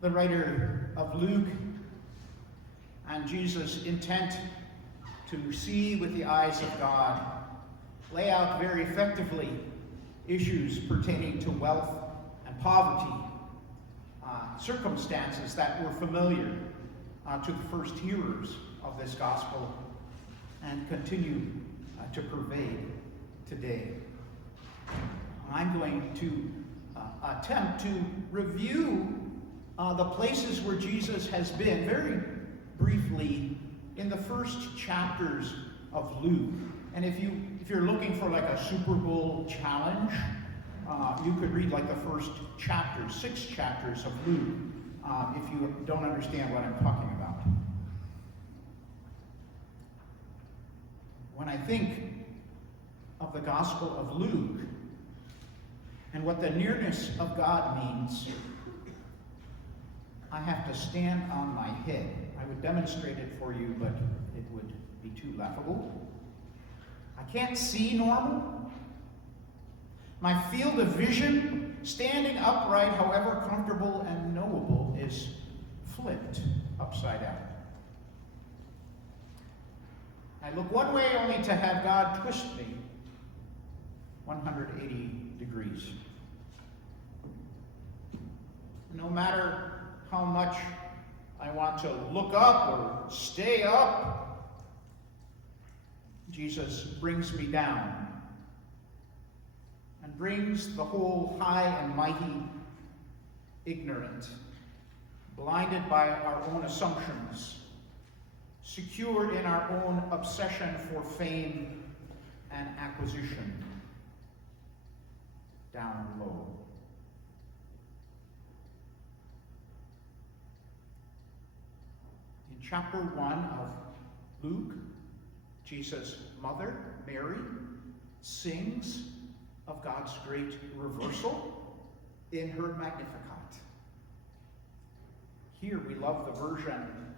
The writer of Luke and Jesus' intent to see with the eyes of God lay out very effectively issues pertaining to wealth and poverty, circumstances that were familiar to the first hearers of this gospel and continue to pervade today. I'm going to attempt to review the places where Jesus has been very briefly in the first chapters of Luke. And if you're looking for like a Super Bowl challenge, you could read like the first chapters, 6 chapters of Luke, if you don't understand what I'm talking about. When I think of the Gospel of Luke and what the nearness of God means, I have to stand on my head. I would demonstrate it for you, but it would be too laughable. I can't see normal. My field of vision, standing upright, however comfortable and knowable, is flipped upside down. I look one way only to have God twist me 180 degrees. No matter how much I want to look up or stay up, Jesus brings me down and brings the whole high and mighty ignorant, blinded by our own assumptions, secure in our own obsession for fame and acquisition, down low. In chapter 1 of Luke, Jesus' mother, Mary, sings of God's great reversal in her Magnificat. Here we love the version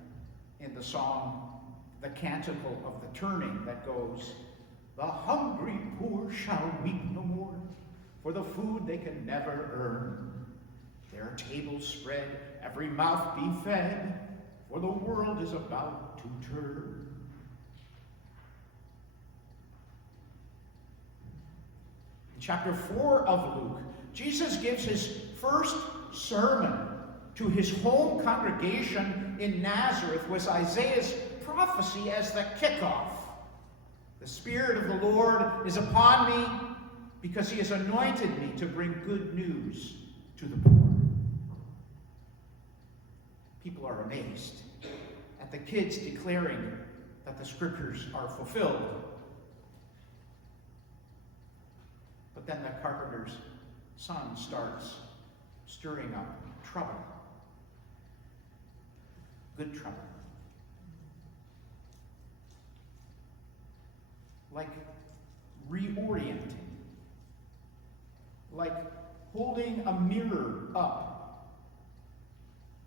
in the song, the canticle of the turning, that goes, "The hungry poor shall weep no more, for the food they can never earn. Their tables spread, every mouth be fed, for the world is about to turn." In chapter 4 of Luke, Jesus gives his first sermon to his home congregation in Nazareth with Isaiah's prophecy as the kickoff. "The Spirit of the Lord is upon me, because he has anointed me to bring good news to the poor." People are amazed at the kids declaring that the scriptures are fulfilled. But then the carpenter's son starts stirring up trouble. Good trouble. Like reorienting. Like holding a mirror up.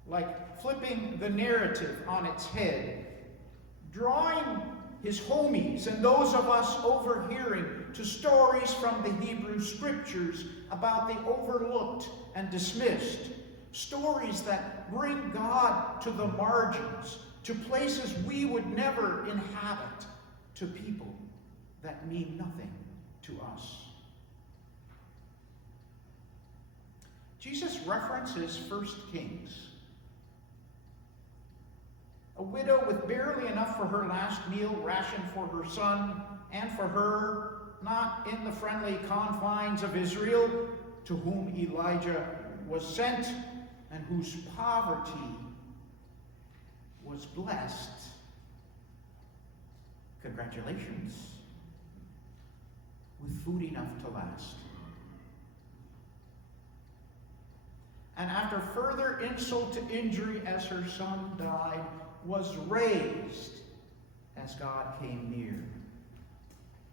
Like flipping the narrative on its head. Drawing his homies and those of us overhearing to stories from the Hebrew Scriptures about the overlooked and dismissed. Stories that bring God to the margins, to places we would never inhabit, to people that mean nothing to us. Jesus references 1 Kings. A widow with barely enough for her last meal, rationed for her son and for her, not in the friendly confines of Israel, to whom Elijah was sent, and whose poverty was blessed. Congratulations. With food enough to last. And after further insult to injury as her son died, was raised as God came near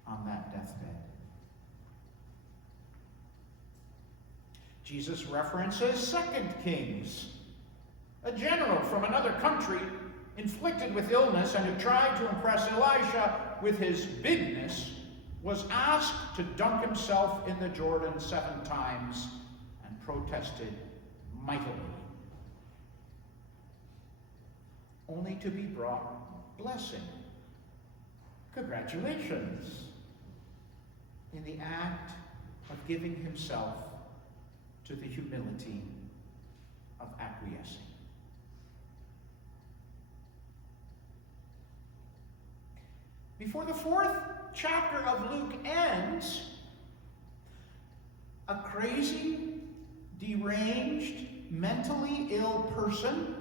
on that deathbed. Jesus references 2 Kings. A general from another country, inflicted with illness and who tried to impress Elisha with his bigness, was asked to dunk himself in the Jordan 7 times and protested mightily. only to be brought blessing. Congratulations! In the act of giving himself to the humility of acquiescing. Before the 4th chapter of Luke ends, a crazy, deranged, mentally ill person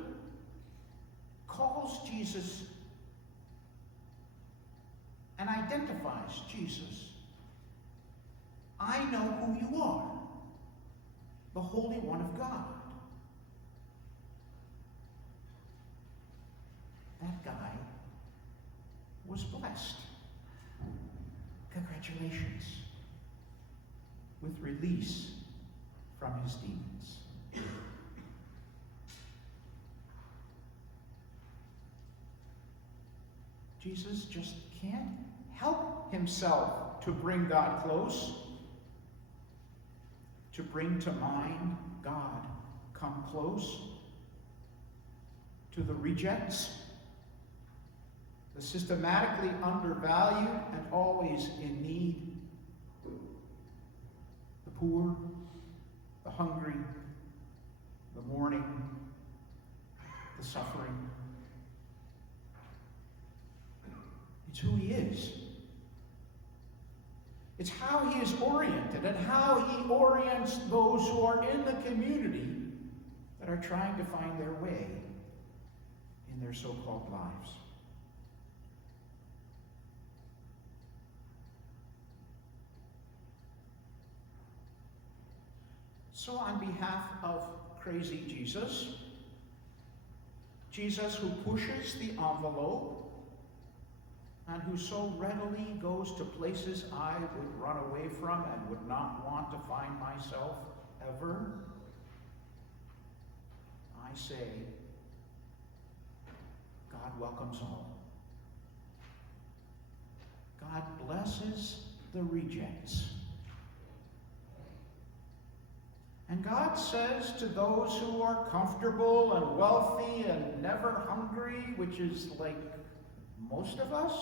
calls Jesus and identifies Jesus. I know who you are, the Holy One of God. That guy was blessed. Congratulations. With release from his demons. Jesus just can't help himself to bring God close, to bring to mind God come close, to the rejects, the systematically undervalued and always in need, the poor, the hungry, the mourning, the suffering. It's who he is. It's how he is oriented and how he orients those who are in the community that are trying to find their way in their so-called lives. So on behalf of crazy Jesus, Jesus who pushes the envelope and who so readily goes to places I would run away from and would not want to find myself ever, I say, God welcomes all. God blesses the rejects. And God says to those who are comfortable and wealthy and never hungry, which is like most of us,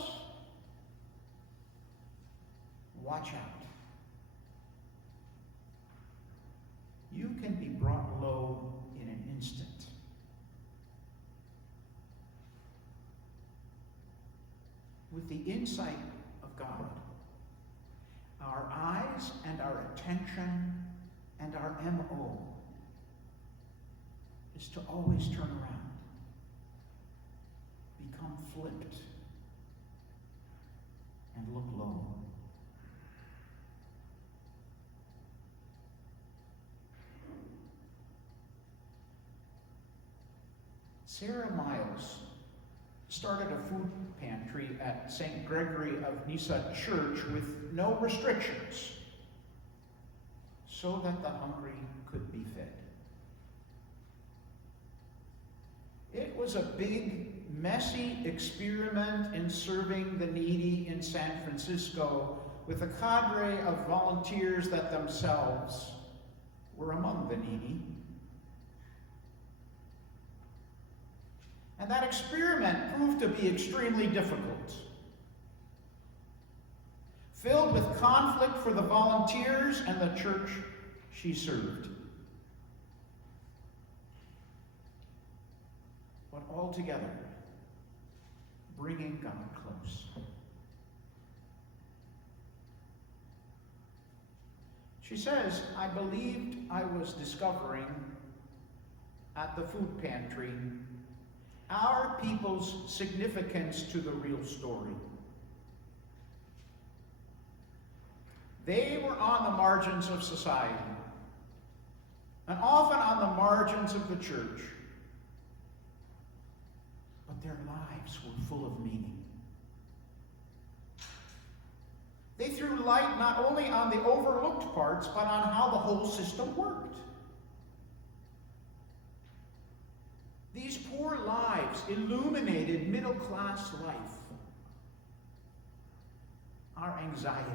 watch out. You can be brought low in an instant. With the insight of God, our eyes and our attention and our MO is to always turn around, become flipped, and look low. Sarah Miles started a food pantry at St. Gregory of Nyssa Church with no restrictions, so that the hungry could be fed. It was a big, messy experiment in serving the needy in San Francisco with a cadre of volunteers that themselves were among the needy. And that experiment proved to be extremely difficult, filled with conflict for the volunteers and the church she served. But altogether, bringing God close. She says, I believed I was discovering at the food pantry our people's significance to the real story. They were on the margins of society, and often on the margins of the church, but their lives were full of meaning. They threw light not only on the overlooked parts, but on how the whole system worked. These poor lives illuminated middle-class life, our anxiety,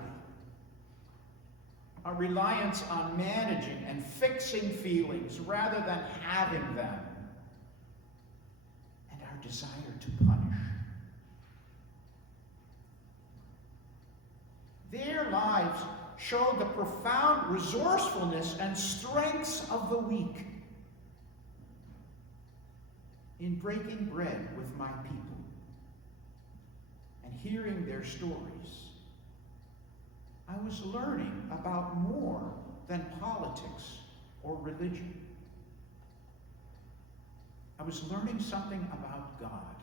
our reliance on managing and fixing feelings rather than having them, and our desire to punish. Their lives show the profound resourcefulness and strengths of the weak. In breaking bread with my people and hearing their stories, I was learning about more than politics or religion. I was learning something about God.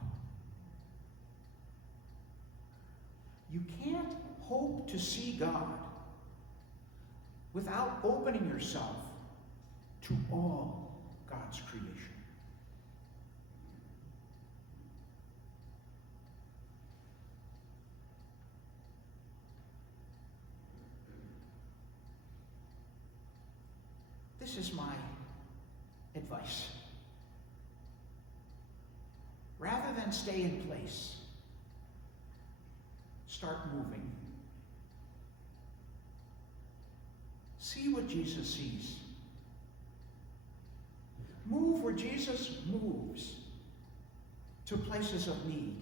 You can't hope to see God without opening yourself to all God's creation. This is my advice. Rather than stay in place, start moving. See what Jesus sees. Move where Jesus moves, to places of need,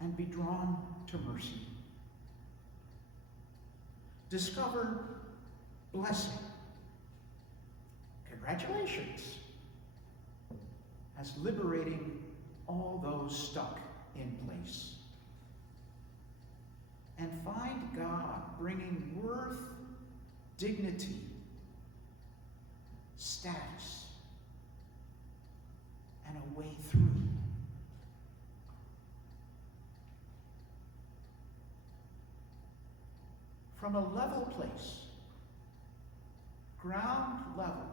and be drawn to mercy. Discover blessing. Congratulations. As liberating all those stuck in place. And find God bringing worth, dignity, status, and a way through. From a level place, ground level,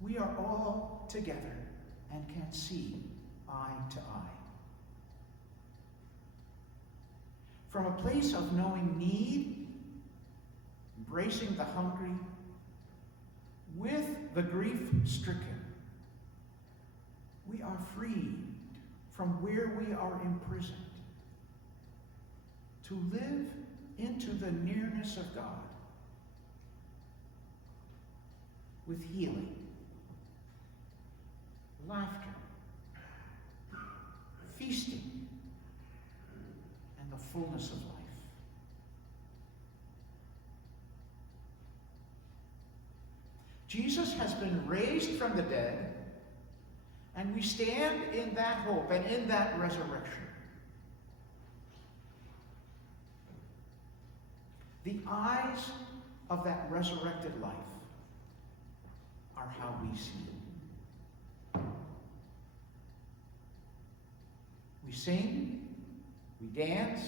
we are all together and can see eye to eye. From a place of knowing need, embracing the hungry, with the grief-stricken, we are freed from where we are imprisoned to live into the nearness of God with healing, laughter, feasting, and the fullness of life. Jesus has been raised from the dead, and we stand in that hope and in that resurrection. The eyes of that resurrected life are how we see it. We sing, we dance,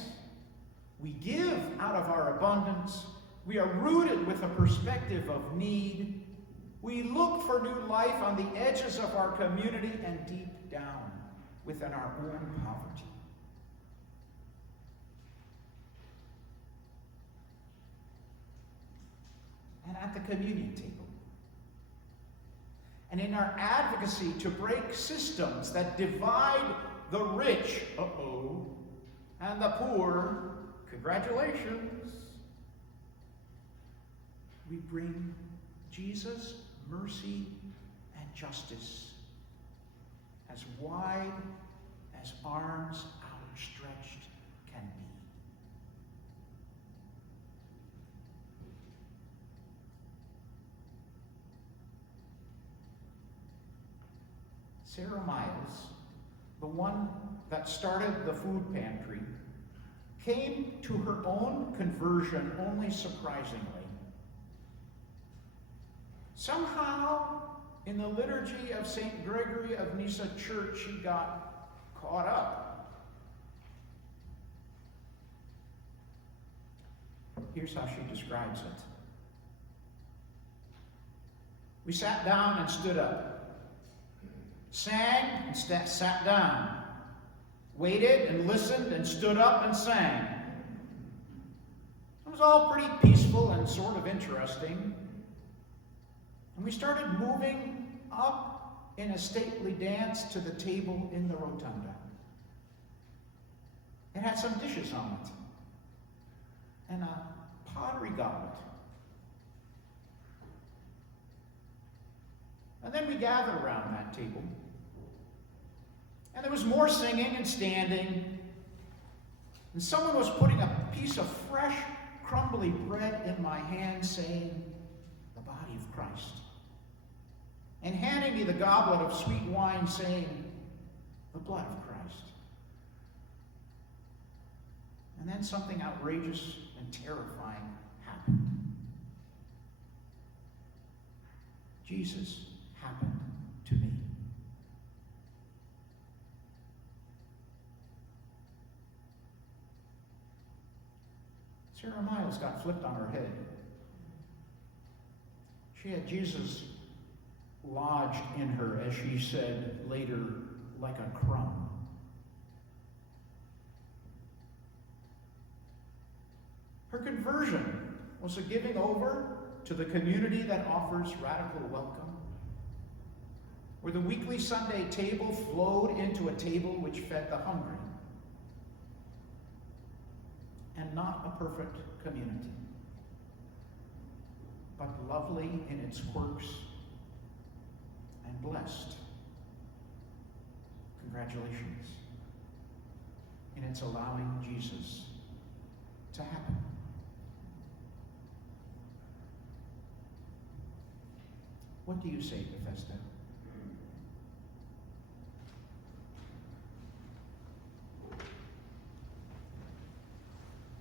we give out of our abundance, we are rooted with a perspective of need, we look for new life on the edges of our community and deep down within our own poverty. And at the communion table, and in our advocacy to break systems that divide the rich, and the poor, congratulations, we bring Jesus' mercy and justice as wide as arms outstretched can be. Sarah Miles, the one that started the food pantry, came to her own conversion only surprisingly. Somehow, in the liturgy of St. Gregory of Nyssa Church, she got caught up. Here's how she describes it. We sat down and stood up, sang and sat down, waited and listened and stood up and sang. It was all pretty peaceful and sort of interesting. And we started moving up in a stately dance to the table in the rotunda. It had some dishes on it, and a pottery goblet. And then we gathered around that table, And there was more singing and standing. And someone was putting a piece of fresh, crumbly bread in my hand, saying, "The body of Christ." And handing me the goblet of sweet wine, saying, "The blood of Christ." And then something outrageous and terrifying happened. Jesus happened to me. Sarah Miles got flipped on her head. She had Jesus lodged in her, as she said later, like a crumb. Her conversion was a giving over to the community that offers radical welcome, where the weekly Sunday table flowed into a table which fed the hungry, and not a perfect community, but lovely in its quirks and blessed, congratulations, in its allowing Jesus to happen. What do you say, Bethesda?